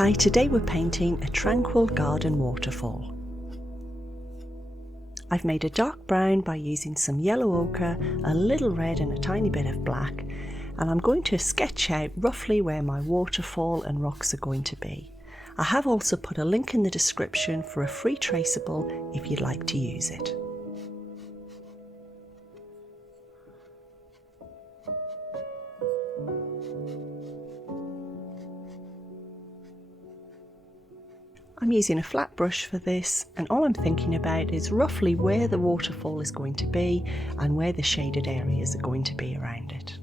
Hi, today we're painting a tranquil garden waterfall. I've made a dark brown by using some yellow ochre, a little red and a tiny bit of black, and I'm going to sketch out roughly where my waterfall and rocks are going to be. I have also put a link in the description for a free traceable if you'd like to use it. I'm using a flat brush for this, and all I'm thinking about is roughly where the waterfall is going to be and where the shaded areas are going to be around it.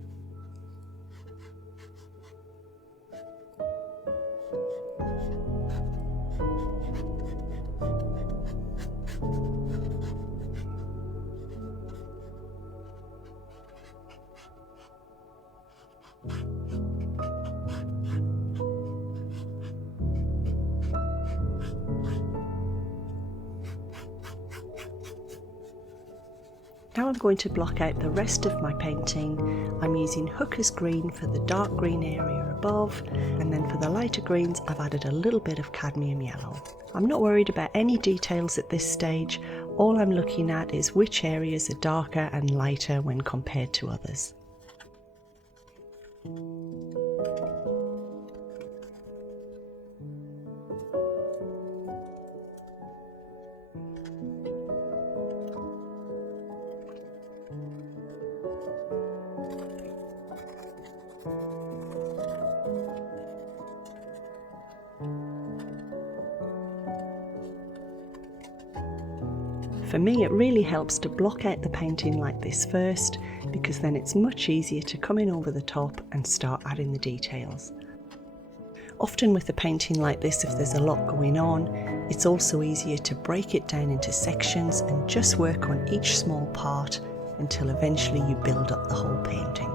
Now I'm going to block out the rest of my painting. I'm using Hooker's Green for the dark green area above, and then for the lighter greens I've added a little bit of cadmium yellow. I'm not worried about any details at this stage. All I'm looking at is which areas are darker and lighter when compared to others. For me, it really helps to block out the painting like this first, because then it's much easier to come in over the top and start adding the details. Often with a painting like this, if there's a lot going on, it's also easier to break it down into sections and just work on each small part until eventually you build up the whole painting.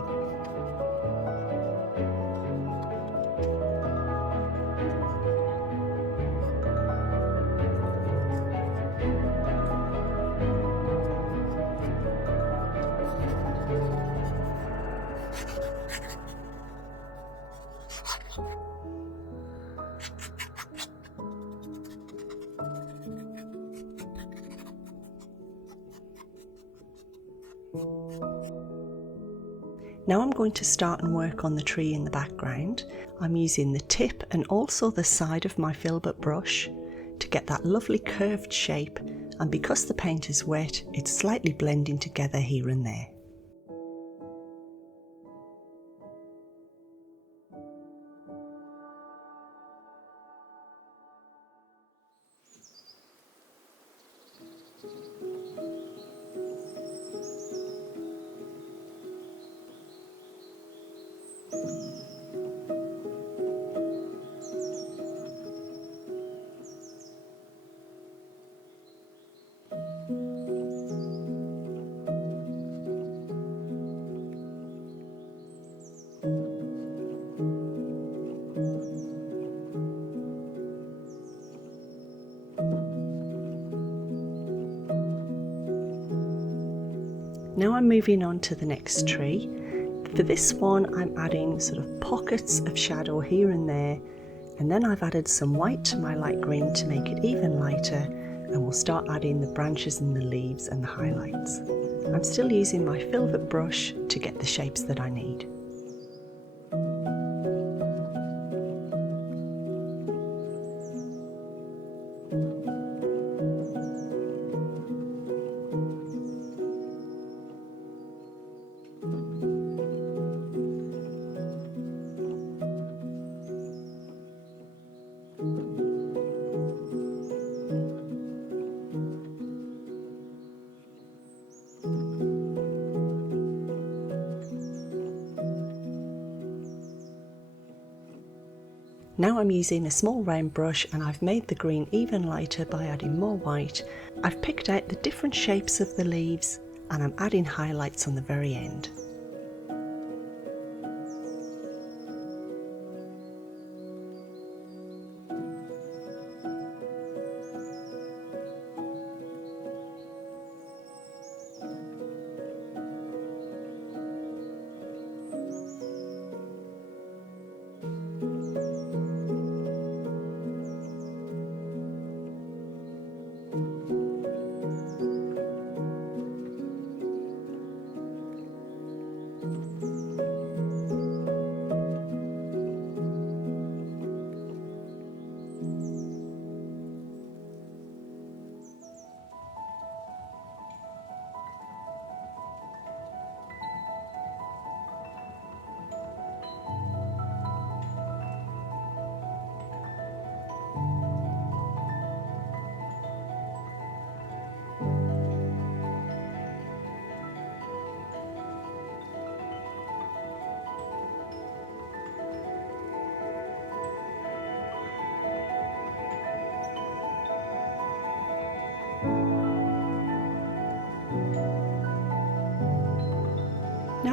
Now I'm going to start and work on the tree in the background. I'm using the tip and also the side of my filbert brush to get that lovely curved shape, and because the paint is wet, it's slightly blending together here and there. Now I'm moving on to the next tree. For this one I'm adding sort of pockets of shadow here and there, and then I've added some white to my light green to make it even lighter, and we'll start adding the branches and the leaves and the highlights. I'm still using my filbert brush to get the shapes that I need. Now I'm using a small round brush, and I've made the green even lighter by adding more white. I've picked out the different shapes of the leaves, and I'm adding highlights on the very end.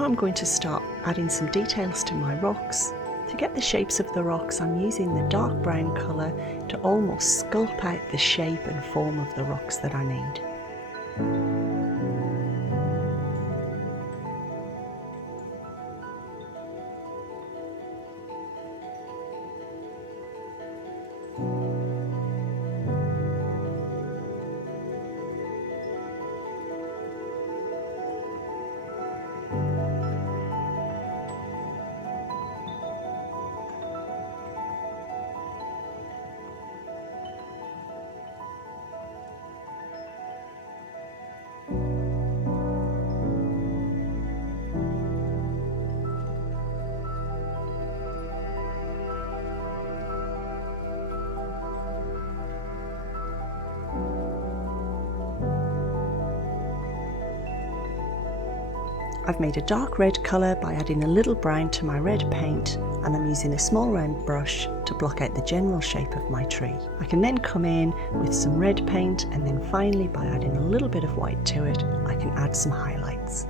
I'm going to start adding some details to my rocks. To get the shapes of the rocks, I'm using the dark brown colour to almost sculpt out the shape and form of the rocks that I need. I've made a dark red colour by adding a little brown to my red paint, and I'm using a small round brush to block out the general shape of my tree. I can then come in with some red paint, and then finally by adding a little bit of white to it, I can add some highlights.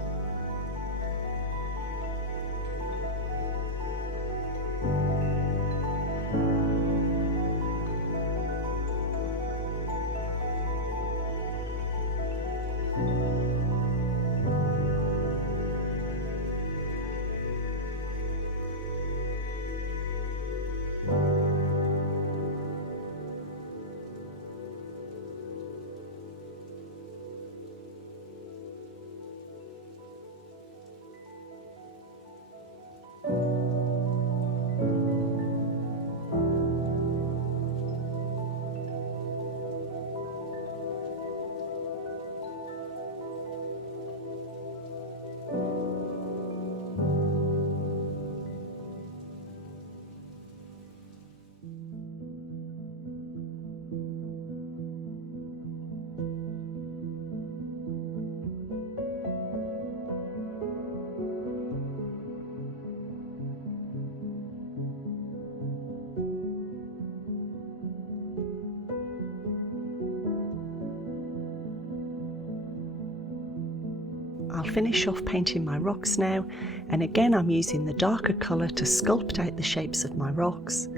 I'll finish off painting my rocks now, and again I'm using the darker colour to sculpt out the shapes of my rocks.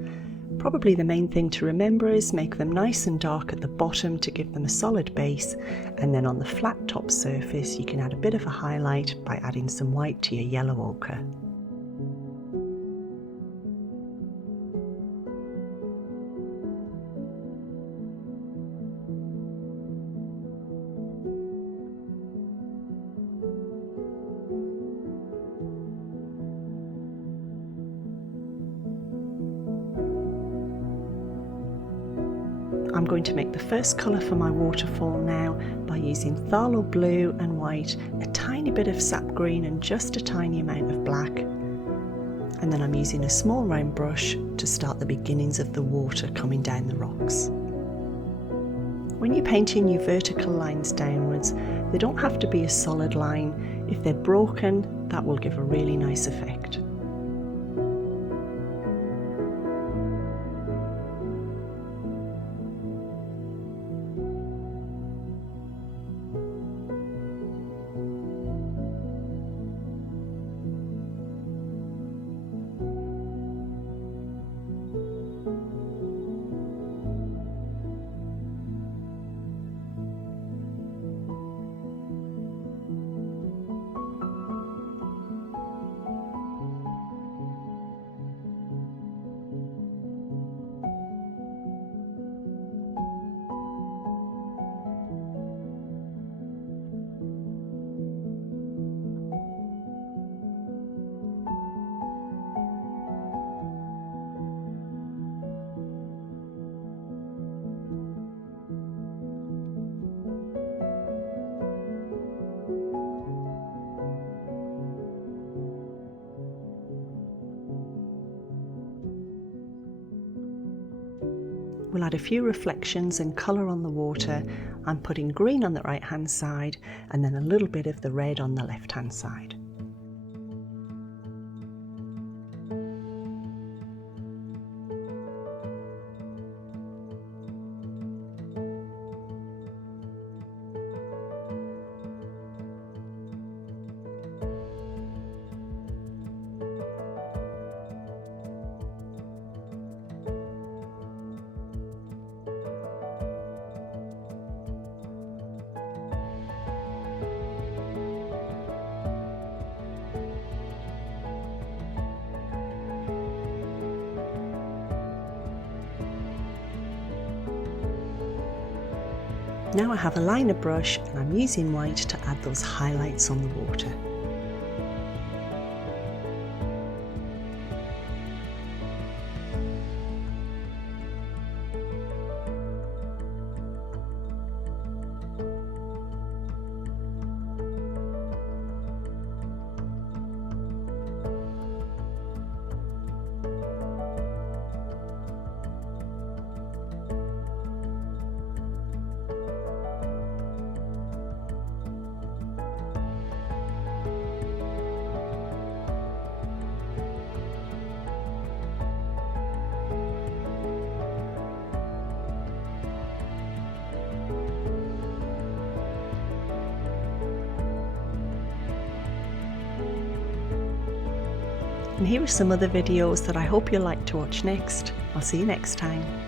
Probably the main thing to remember is make them nice and dark at the bottom to give them a solid base, and then on the flat top surface you can add a bit of a highlight by adding some white to your yellow ochre. I'm going to make the first colour for my waterfall now by using phthalo blue and white, a tiny bit of sap green and just a tiny amount of black. And then I'm using a small round brush to start the beginnings of the water coming down the rocks. When you're painting your vertical lines downwards, they don't have to be a solid line. If they're broken, that will give a really nice effect. We'll add a few reflections and colour on the water. I'm putting green on the right hand side and then a little bit of the red on the left hand side. Now I have a liner brush and I'm using white to add those highlights on the water. And here are some other videos that I hope you'll like to watch next. I'll see you next time.